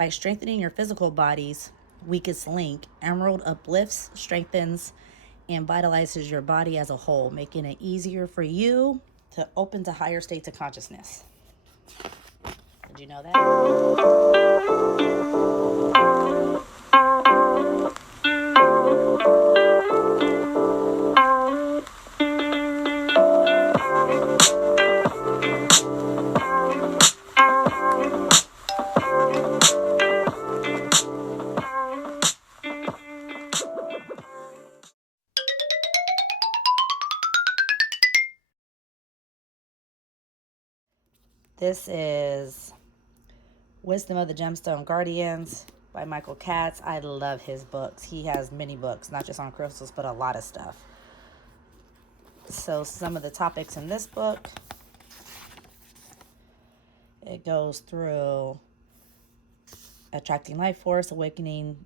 By strengthening your physical body's weakest link, emerald uplifts, strengthens, and vitalizes your body as a whole, making it easier for you to open to higher states of consciousness. Did you know that? This is Wisdom of the Gemstone Guardians by Michael Katz. I love his books. He has many books, not just on crystals, but a lot of stuff. So some of the topics in this book, it goes through attracting life force, awakening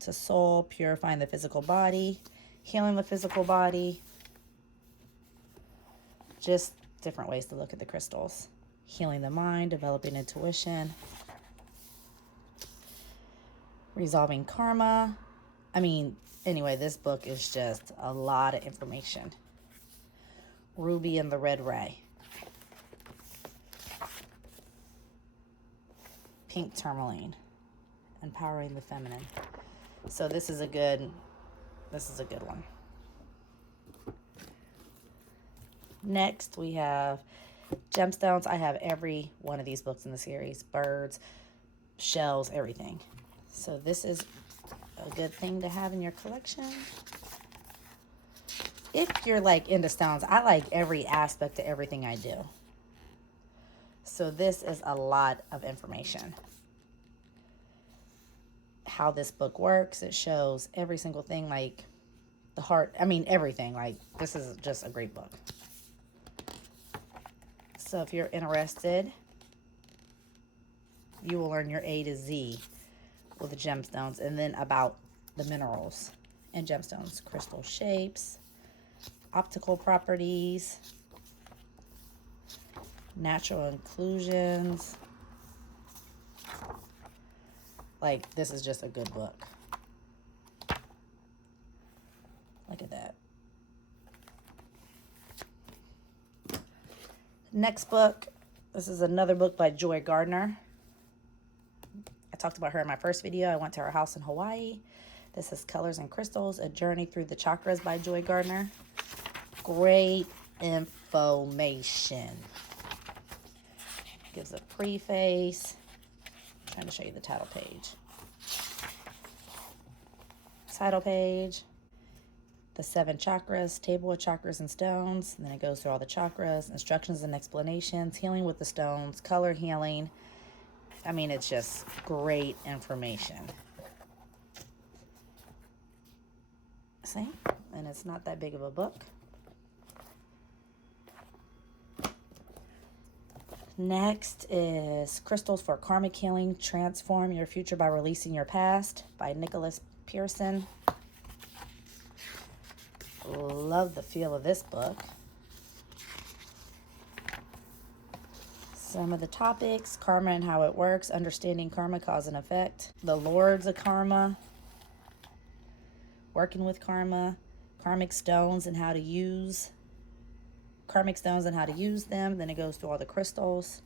to soul, purifying the physical body, healing the physical body, just different ways to look at the crystals. Healing the mind, developing intuition, resolving karma. Anyway, this book is just a lot of information. Ruby and the Red Ray. Pink Tourmaline. Empowering the feminine. So this is a good one. Next, we have gemstones. I have every one of these books in the series. Birds, shells, everything. So this is a good thing to have in your collection. If you're like into stones, I like every aspect of everything I do. So this is a lot of information. How this book works, it shows every single thing, like the heart, everything. Like, this is just a great book. So if you're interested, you will learn your A to Z with the gemstones, and then about the minerals and gemstones, crystal shapes, optical properties, natural inclusions. Like, this is just a good book. Look at that. Next book, this is another book by Joy Gardner. I talked about her in my first video. I went to her house in Hawaii. This is Colors and Crystals, A Journey Through the Chakras by Joy Gardner. Great information. Gives a preface. I'm trying to show you the title page. Title page. The 7 chakras, table of chakras and stones. And then it goes through all the chakras, instructions and explanations, healing with the stones, color healing. It's just great information. See? And it's not that big of a book. Next is Crystals for Karmic Healing, Transform Your Future by Releasing Your Past by Nicholas Pearson. Love the feel of this book. Some of the topics: karma and how it works, understanding karma, cause and effect, the lords of karma, working with karma, karmic stones and how to use them. Then it goes through all the crystals,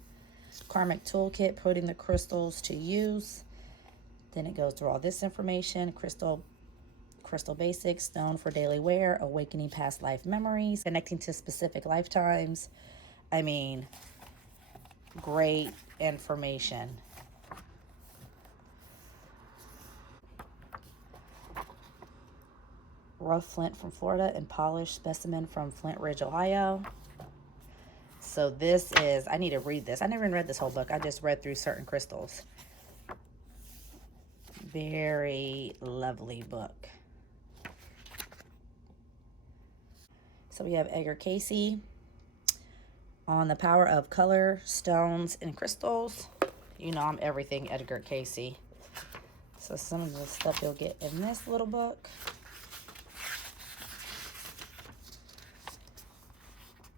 karmic toolkit, putting the crystals to use. Then it goes through all this information: crystal basics, stone for daily wear, awakening past life memories, connecting to specific lifetimes. Great information. Rough flint from Florida and polished specimen from Flint Ridge, Ohio. So this is, I need to read this. I never even read this whole book. I just read through certain crystals. Very lovely book. So we have Edgar Casey on the power of color, stones, and crystals. I'm everything Edgar Casey. So some of the stuff you'll get in this little book.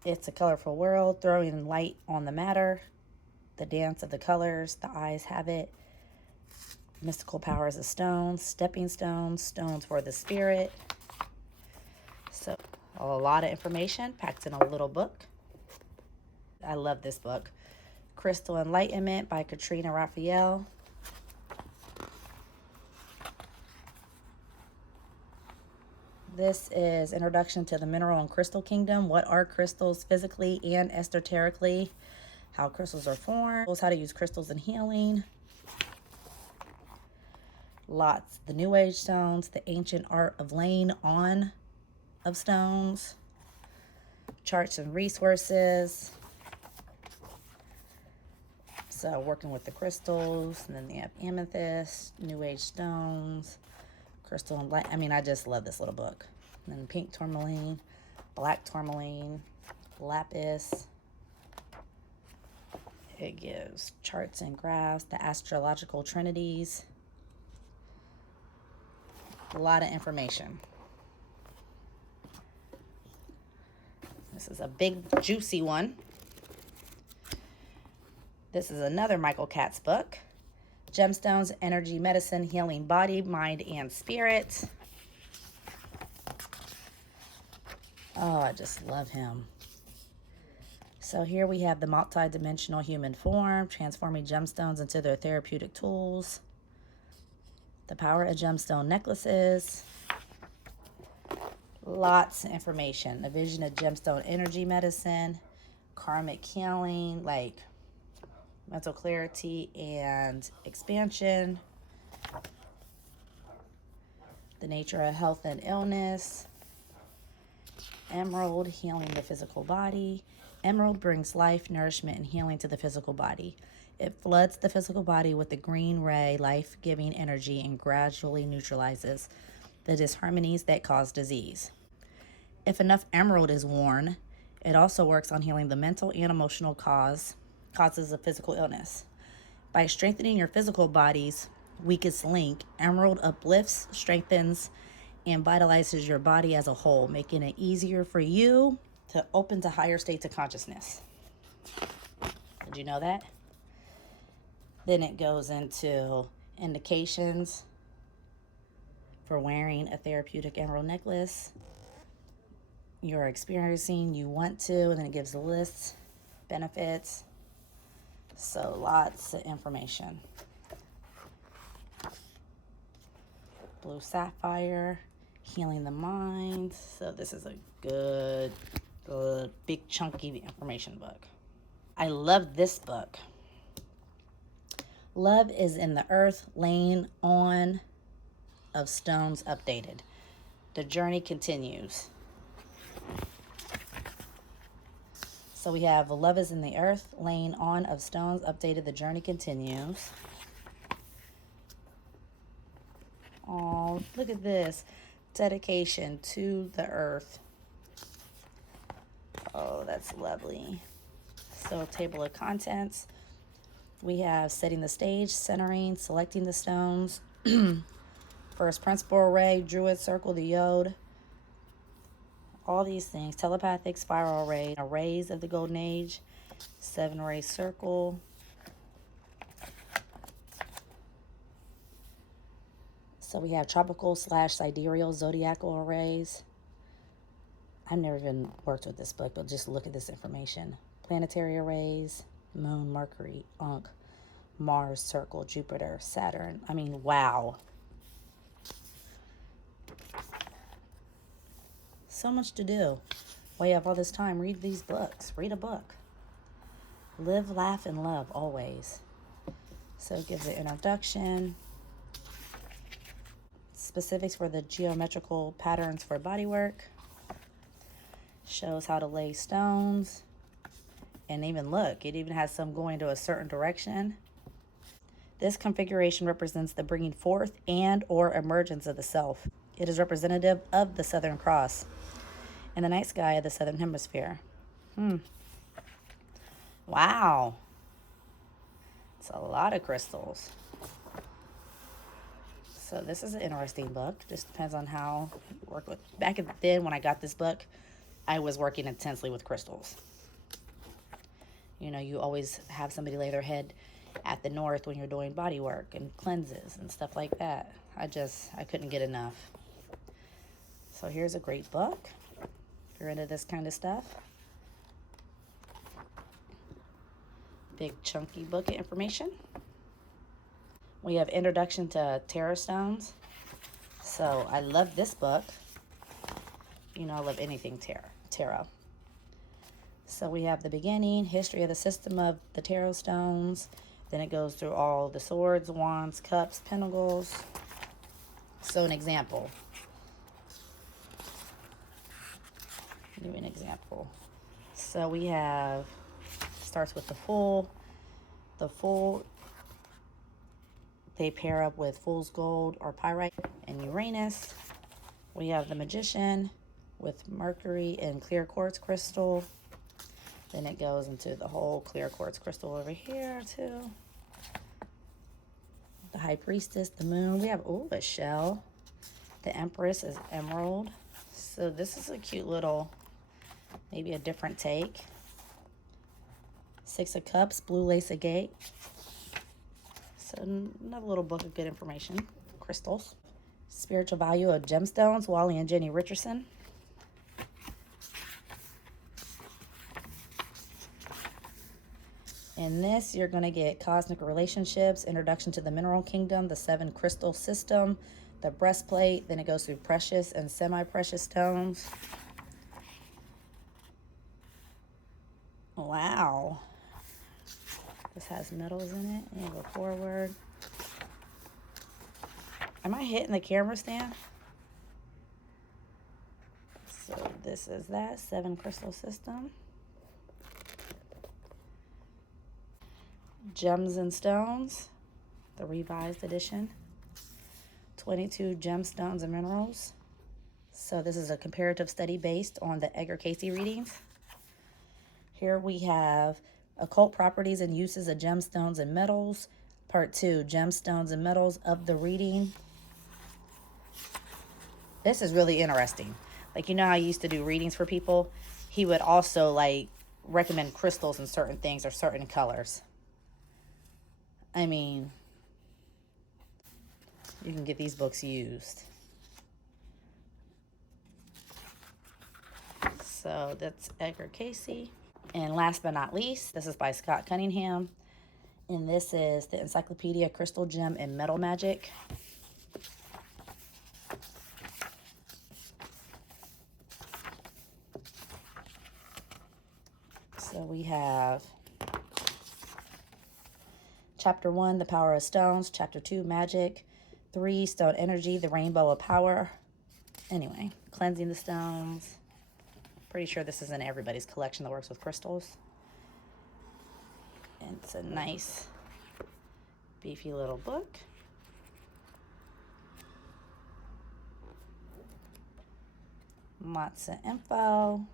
It's a Colorful World, throwing light on the matter, the dance of the colors, the eyes have it, mystical powers of stones, stepping stones, stones for the spirit. So a lot of information packed in a little book. I love this book. Crystal Enlightenment by Katrina Raphael. This is Introduction to the Mineral and Crystal Kingdom. What are crystals physically and esoterically? How crystals are formed. How to use crystals in healing. Lots. The New Age stones. The ancient art of laying on of stones. Charts and resources. So working with the crystals. And then they have amethyst, New Age stones, crystal and light. I mean, I just love this little book. And then pink tourmaline, black tourmaline, lapis. It gives charts and graphs, the astrological trinities. A lot of information. This is a big, juicy one. This is another Michael Katz book. Gemstones, Energy, Medicine, Healing Body, Mind, and Spirit. Oh, I just love him. So here we have the multi-dimensional human form, transforming gemstones into their therapeutic tools. The power of gemstone necklaces. Lots of information. A vision of gemstone energy medicine, karmic healing, like mental clarity and expansion. The nature of health and illness. Emerald, healing the physical body. Emerald brings life, nourishment, and healing to the physical body. It floods the physical body with the green ray, life-giving energy, and gradually neutralizes the disharmonies that cause disease. If enough emerald is worn, it also works on healing the mental and emotional causes of physical illness. By strengthening your physical body's weakest link, emerald uplifts, strengthens, and vitalizes your body as a whole, making it easier for you to open to higher states of consciousness. Did you know that? Then it goes into indications for wearing a therapeutic emerald necklace. You're experiencing, you want to, and then it gives a list, benefits. So lots of information. Blue sapphire, healing the mind. So this is a good, big chunky information book. I love this book. Love is in the Earth, laying on of stones updated. The journey continues. So we have Love is in the Earth, laying on of stones updated. The journey continues. Oh, look at this. Dedication to the earth. Oh, that's lovely. So table of contents. We have setting the stage, centering, selecting the stones. First principle array, druid circle, the yod. All these things. Telepathic, spiral array, arrays of the golden age. 7-ray circle. So we have tropical / sidereal zodiacal arrays. I've never even worked with this book, but just look at this information. Planetary arrays, Moon, Mercury, Ankh, Mars, Circle, Jupiter, Saturn. I mean, wow. So much to do. While you have all this time, read these books. Read a book. Live, laugh, and love always. So it gives an introduction. Specifics for the geometrical patterns for bodywork. Shows how to lay stones. And even look, it even has some going to a certain direction. This configuration represents the bringing forth and or emergence of the self. It is representative of the Southern Cross and the night sky of the Southern Hemisphere. Wow. It's a lot of crystals. So this is an interesting book. Just depends on how you work with. Back then when I got this book, I was working intensely with crystals. You know, you always have somebody lay their head at the north when you're doing body work and cleanses and stuff like that. I couldn't get enough. So here's a great book if you're into this kind of stuff. Big chunky book of information. We have Introduction to Tarot Stones. So I love this book. You know I love anything tarot. So we have the beginning, history of the system of the tarot stones. Then it goes through all the swords, wands, cups, pentacles. So an example. Give me an example. So we have, starts with the Fool. The Fool, they pair up with Fool's Gold or Pyrite and Uranus. We have the Magician with Mercury and clear quartz crystal. Then it goes into the whole clear quartz crystal over here too. The High Priestess, the Moon. We have, ooh, a shell. The Empress is emerald. So this is a cute little, maybe a different take. Six of Cups, blue lace agate. So another little book of good information. Crystals. Spiritual Value of Gemstones, Wally and Jenny Richardson. In this, you're going to get Cosmic Relationships, Introduction to the Mineral Kingdom, the 7 Crystal System, the Breastplate. Then it goes through precious and semi-precious stones. Wow. This has metals in it. And you go forward. Am I hitting the camera stand? So this is that 7 Crystal System. Gems and Stones, the revised edition. 22 gemstones and minerals. So this is a comparative study based on the Edgar Cayce readings. Here we have Occult Properties and Uses of Gemstones and Metals. Part 2, Gemstones and Metals of the Reading. This is really interesting. Like, you know how I used to do readings for people? He would also, like, recommend crystals and certain things or certain colors. I mean, you can get these books used. So that's Edgar Cayce. And last but not least, this is by Scott Cunningham. And this is the Encyclopedia Crystal Gem and Metal Magic. So we have Chapter 1, The Power of Stones. Chapter 2, Magic. 3, Stone Energy, The Rainbow of Power. Anyway, Cleansing the Stones. Pretty sure this is in everybody's collection that works with crystals. And it's a nice, beefy little book. Lots of info.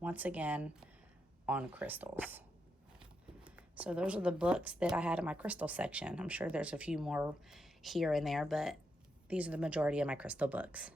Once again, on crystals. So those are the books that I had in my crystal section. I'm sure there's a few more here and there, but these are the majority of my crystal books.